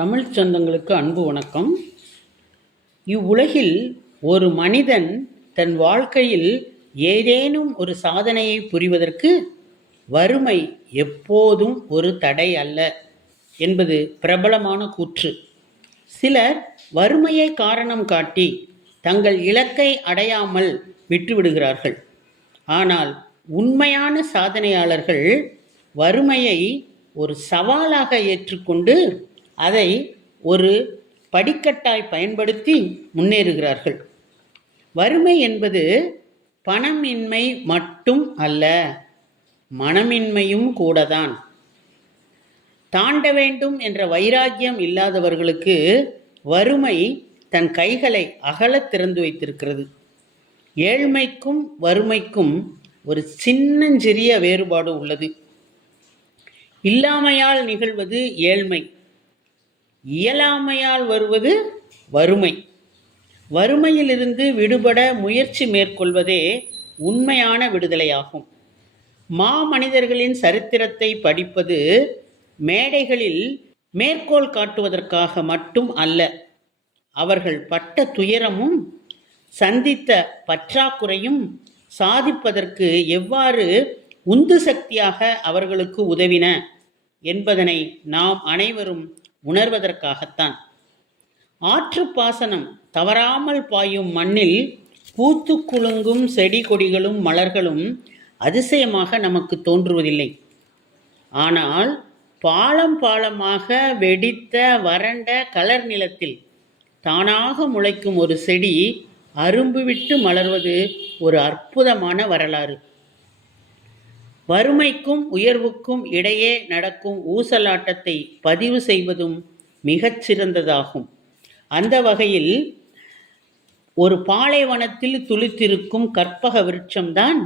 தமிழ் சொந்தங்களுக்கு அன்பு வணக்கம். இவ்வுலகில் ஒரு மனிதன் தன் வாழ்க்கையில் ஏதேனும் ஒரு சாதனையை புரிவதற்கு வறுமை எப்போதும் ஒரு தடை அல்ல என்பது பிரபலமான கூற்று. சிலர் வறுமையை காரணம் காட்டி தங்கள் இலக்கை அடையாமல் விட்டுவிடுகிறார்கள். ஆனால் உண்மையான சாதனையாளர்கள் வறுமையை ஒரு சவாலாக ஏற்றுக்கொண்டு அதை ஒரு படிக்கட்டாய் பயன்படுத்தி முன்னேறுகிறார்கள். வறுமை என்பது பணமின்மை மட்டும் அல்ல மனமின்மையும் கூடதான். தாண்ட வேண்டும் என்ற வைராக்கியம் இல்லாதவர்களுக்கு வறுமை தன் கைகளை அகலத் திறந்து வைத்திருக்கிறது. ஏழ்மைக்கும் வறுமைக்கும் ஒரு சின்னஞ்சிறிய வேறுபாடு உள்ளது. இல்லாமையால் நிகழ்வது ஏழ்மை. இயலாமையால் வருவது வறுமை. வறுமையிலிருந்து விடுபட முயற்சி மேற்கொள்வதே உண்மையான விடுதலையாகும். மாமனிதர்களின் சரித்திரத்தை படிப்பது மேடைகளில் மேற்கோள் காட்டுவதற்காக மட்டும் அல்ல அவர்கள் பட்ட துயரமும் சந்தித்த பற்றாக்குறையும் சாதிப்பதற்கு எவ்வாறு உந்து சக்தியாக அவர்களுக்கு உதவின என்பதனை நாம் அனைவரும் உணர்வதற்காகத்தான். ஆற்று பாசனம் தவறாமல் பாயும் மண்ணில் பூத்து குலுங்கும் செடி கொடிகளும் மலர்களும் அதிசயமாக நமக்கு தோன்றுவதில்லை. ஆனால் பாலம் பாலமாக வெடித்த வறண்ட கலர் நிலத்தில் தானாக முளைக்கும் ஒரு செடி அரும்பு விட்டு மலர்வது ஒரு அற்புதமான வரலாறு. வறுமைக்கும் உயர்வுக்கும் இடையே நடக்கும் ஊசலாட்டத்தை பதிவு செய்வதும் மிகச் சிறந்ததாகும் அந்த வகையில் ஒரு பாலைவனத்தில் துளித்திருக்கும் கற்பக விருட்சம்தான்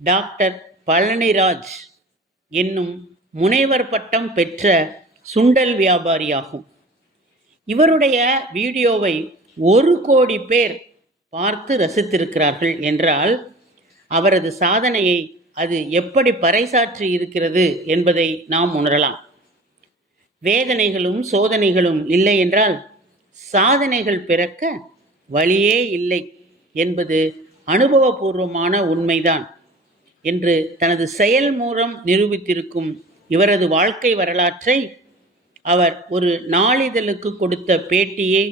டாக்டர் பழனிராஜ் என்னும் முனைவர் பட்டம் பெற்ற சுண்டல் வியாபாரியாகும். இவருடைய வீடியோவை ஒரு கோடி பேர் பார்த்து ரசித்திருக்கிறார்கள் என்றால் அவரது சாதனையை அது எப்படி பறைசாற்றி இருக்கிறது என்பதை நாம் உணரலாம். வேதனைகளும் சோதனைகளும் இல்லை என்றால் சாதனைகள் பிறக்க வழியே இல்லை என்பது அனுபவபூர்வமான உண்மைதான் என்று தனது செயல் மூலம் நிரூபித்திருக்கும் இவரது வாழ்க்கை வரலாற்றை அவர் ஒரு நாளிதழுக்கு கொடுத்த பேட்டியை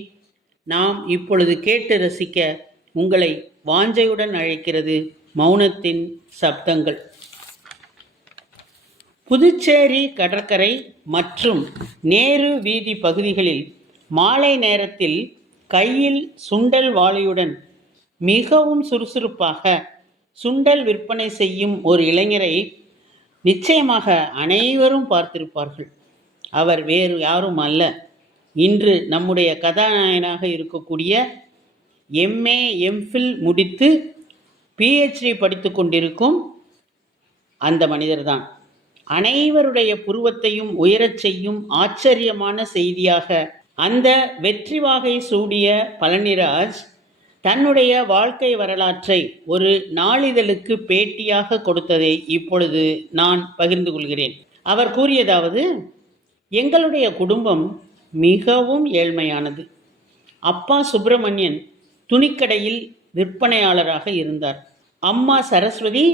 நாம் இப்பொழுது கேட்டு ரசிக்க உங்களை வாஞ்சையுடன் அழைக்கிறது. மௌனத்தின் சப்தங்கள். புதுச்சேரி கடற்கரை மற்றும் நேரு வீதி பகுதிகளில் மாலை நேரத்தில் கையில் சுண்டல் வாளியுடன் மிகவும் சுறுசுறுப்பாக சுண்டல் விற்பனை செய்யும் ஒரு இளைஞரை நிச்சயமாக அனைவரும் பார்த்திருப்பார்கள். அவர் வேறு யாரும் அல்ல. இன்று நம்முடைய கதாநாயகனாக இருக்கக்கூடிய எம்ஏ எம்ஃபில் முடித்து பிஹெச்டி படித்து கொண்டிருக்கும் அந்த மனிதர்தான். அனைவருடைய புருவத்தையும் உயரச் செய்யும் ஆச்சரியமான செய்தியாக அந்த வெற்றி வாகை சூடிய பழனிராஜ் தன்னுடைய வாழ்க்கை வரலாற்றை ஒரு நாளிதழுக்கு பேட்டியாக கொடுத்ததை இப்பொழுது நான் பகிர்ந்து கொள்கிறேன். அவர் கூறியதாவது எங்களுடைய குடும்பம் மிகவும் ஏழ்மையானது. அப்பா சுப்பிரமணியன் துணிக்கடையில் விற்பனையாளராக இருந்தார். அம்மா சரஸ்வதி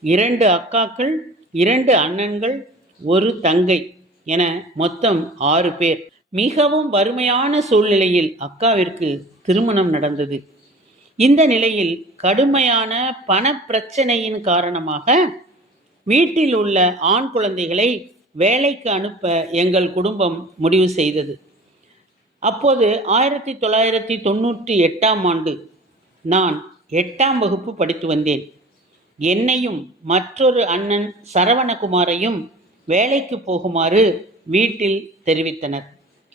இரண்டு அக்காக்கள் இரண்டு அண்ணன்கள் ஒரு தங்கை என மொத்தம் ஆறு பேர். மிகவும் வறுமையான சூழ்நிலையில் அக்காவிற்கு திருமணம் நடந்தது. இந்த நிலையில் கடுமையான பணப்பிரச்சனையின் காரணமாக வீட்டில் உள்ள ஆண் குழந்தைகளை வேலைக்கு அனுப்ப எங்கள் குடும்பம் முடிவு செய்தது. அப்போது ஆயிரத்தி தொள்ளாயிரத்தி தொண்ணூற்றி எட்டாம் ஆண்டு நான் எட்டாம் வகுப்பு படித்து வந்தேன். என்னையும் மற்றொரு அண்ணன் சரவணகுமாரையும் வேலைக்கு போகுமாறு வீட்டில் தெரிவித்தனர்.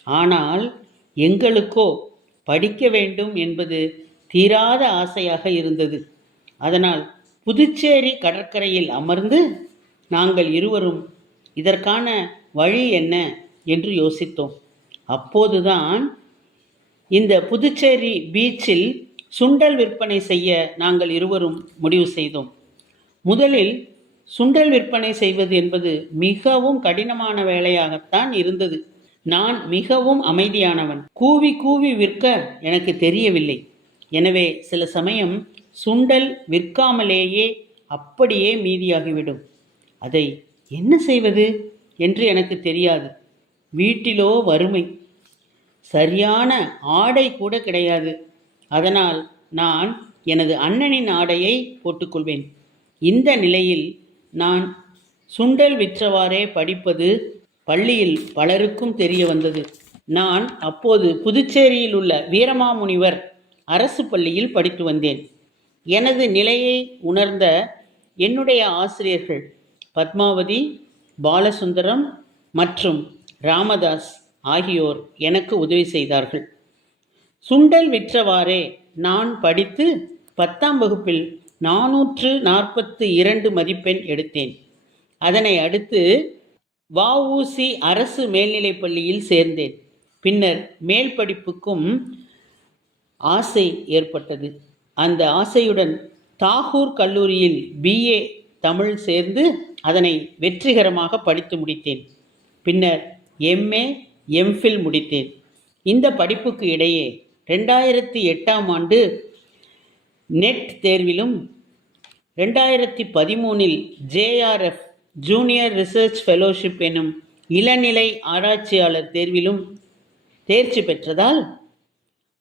ஆனால் எங்களுக்கோ படிக்க வேண்டும் என்பது தீராத ஆசையாக இருந்தது. அதனால் புதுச்சேரி கடற்கரையில் அமர்ந்து நாங்கள் இருவரும் இதற்கான வழி என்ன என்று யோசித்தோம். அப்போதுதான் இந்த புதுச்சேரி பீச்சில் சுண்டல் விற்பனை செய்ய நாங்கள் இருவரும் முடிவு செய்தோம். முதலில் சுண்டல் விற்பனை செய்வது என்பது மிகவும் கடினமான வேலையாகத்தான் இருந்தது. நான் மிகவும் அமைதியானவன். கூவி கூவி விற்க எனக்கு தெரியவில்லை. எனவே சில சமயம் சுண்டல் விற்காமலேயே அப்படியே மீதியாகிவிடும். அதை என்ன செய்வது என்று எனக்கு தெரியாது. வீட்டிலோ வறுமை. சரியான ஆடை கூட கிடையாது. அதனால் நான் எனது அண்ணனின் ஆடையை போட்டுக்கொள்வேன். இந்த நிலையில் நான் சுண்டல் விற்றவாறே படிப்பது பள்ளியில் பலருக்கும் தெரிய வந்தது. நான் அப்போது புதுச்சேரியில் உள்ள வீரமாமுனிவர் அரசு பள்ளியில் படித்து வந்தேன். எனது நிலையை உணர்ந்த என்னுடைய ஆசிரியர்கள் பத்மாவதி பாலசுந்தரம் மற்றும் ராமதாஸ் ஆகியோர் எனக்கு உதவி செய்தார்கள். சுண்டல் விற்றவாறே நான் படித்து பத்தாம் வகுப்பில் நானூற்று நாற்பத்து இரண்டு மதிப்பெண் எடுத்தேன். அதனை அடுத்து வஉசி அரசு மேல்நிலைப் பள்ளியில் சேர்ந்தேன். பின்னர் மேல் படிப்புக்கும் ஆசை ஏற்பட்டது. அந்த ஆசையுடன் தாகூர் கல்லூரியில் பிஏ தமிழ் சேர்ந்து அதனை வெற்றிகரமாக படித்து முடித்தேன். பின்னர் எம்ஏ எம்ஃபில் முடித்தேன். இந்த படிப்புக்கு இடையே ரெண்டாயிரத்தி எட்டாம் ஆண்டு நெட் தேர்விலும் ரெண்டாயிரத்தி பதிமூனில் ஜேஆர்எஃப் ஜூனியர் ரிசர்ச் ஃபெலோஷிப் எனும் இளநிலை ஆராய்ச்சியாளர் தேர்விலும் தேர்ச்சி பெற்றதால்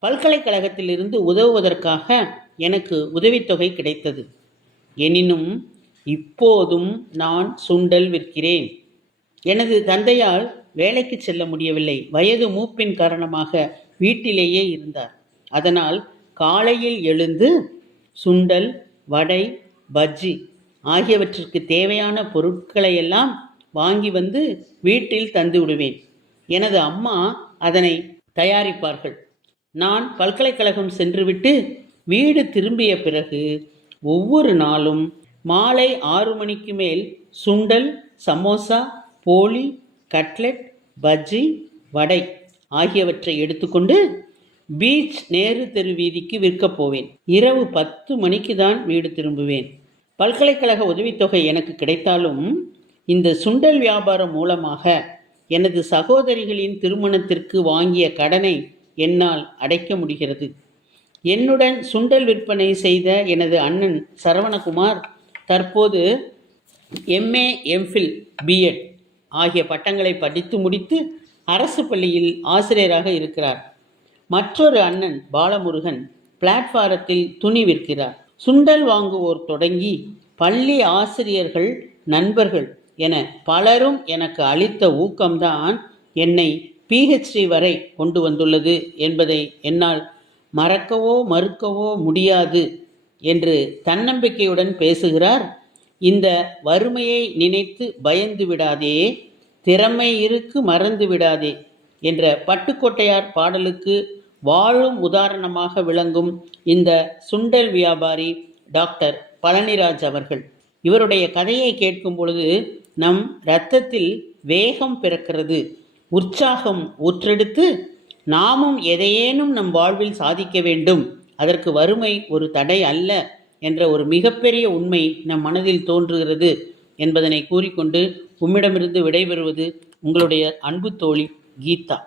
பல்கலைக்கழகத்திலிருந்து உதவுவதற்காக எனக்கு உதவித்தொகை கிடைத்தது. எனினும் இப்போதும் நான் சுண்டல் விற்கிறேன். எனது தந்தையால் வேலைக்கு செல்ல முடியவில்லை. வயது மூப்பின் காரணமாக வீட்டிலேயே இருந்தார். அதனால் காலையில் எழுந்து சுண்டல் வடை பஜ்ஜி ஆகியவற்றிற்கு தேவையான பொருட்களை எல்லாம் வாங்கி வந்து வீட்டில் தந்து விடுவேன். எனது அம்மா அதனை தயாரிப்பார்கள். நான் பல்கலைக்கழகம் சென்றுவிட்டு வீடு திரும்பிய பிறகு ஒவ்வொரு நாளும் மாலை ஆறு மணிக்கு மேல் சுண்டல் சமோசா போலி கட்லெட் பஜ்ஜி வடை ஆகியவற்றை எடுத்துக்கொண்டு பீச் நேரு தெரு வீதிக்கு விற்கப் போவேன். இரவு பத்து மணிக்கு தான் வீடு திரும்புவேன். பல்கலைக்கழக உதவித்தொகை எனக்கு கிடைத்தாலும் இந்த சுண்டல் வியாபாரம் மூலமாக எனது சகோதரிகளின் திருமணத்திற்கு வாங்கிய கடனை என்னால் அடைக்க முடிகிறது. என்னுடன் சுண்டல் விற்பனை செய்த எனது அண்ணன் சரவணகுமார் தற்போது எம்ஏ எம்ஃபில் பிஎட் ஆகிய பட்டங்களை படித்து முடித்து அரசு பள்ளியில் ஆசிரியராக இருக்கிறார். மற்றொரு அண்ணன் பாலமுருகன் பிளாட்ஃபாரத்தில் துணி விற்கிறார். சுண்டல் வாங்குவோர் தொடங்கி பள்ளி ஆசிரியர்கள் நண்பர்கள் என பலரும் எனக்கு அளித்த ஊக்கம்தான் என்னை பிஹெச்டி வரை கொண்டு வந்துள்ளது என்பதை என்னால் மறக்கவோ மறுக்கவோ முடியாது என்று தன்னம்பிக்கையுடன் பேசுகிறார். இந்த வறுமையை நினைத்து பயந்து விடாதே திறமை இருக்கு மறந்து விடாதே என்ற பட்டுக்கோட்டையார் பாடலுக்கு வாழும் உதாரணமாக விளங்கும் இந்த சுண்டல் வியாபாரி டாக்டர் பழனிராஜ் அவர்கள். இவருடைய கதையை கேட்கும் பொழுது நம் இரத்தத்தில் வேகம் பிறக்கிறது உற்சாகம் ஊற்றெடுத்து நாமும் எதையேனும் நம் வாழ்வில் சாதிக்க வேண்டும் அதற்கு வறுமை ஒரு தடை அல்ல என்ற ஒரு மிகப்பெரிய உண்மை நம் மனதில் தோன்றுகிறது. என்பதனை கூறிக்கொண்டு உம்மிடமிருந்து விடைபெறுவது உங்களுடைய அன்பு தோழி கீதா.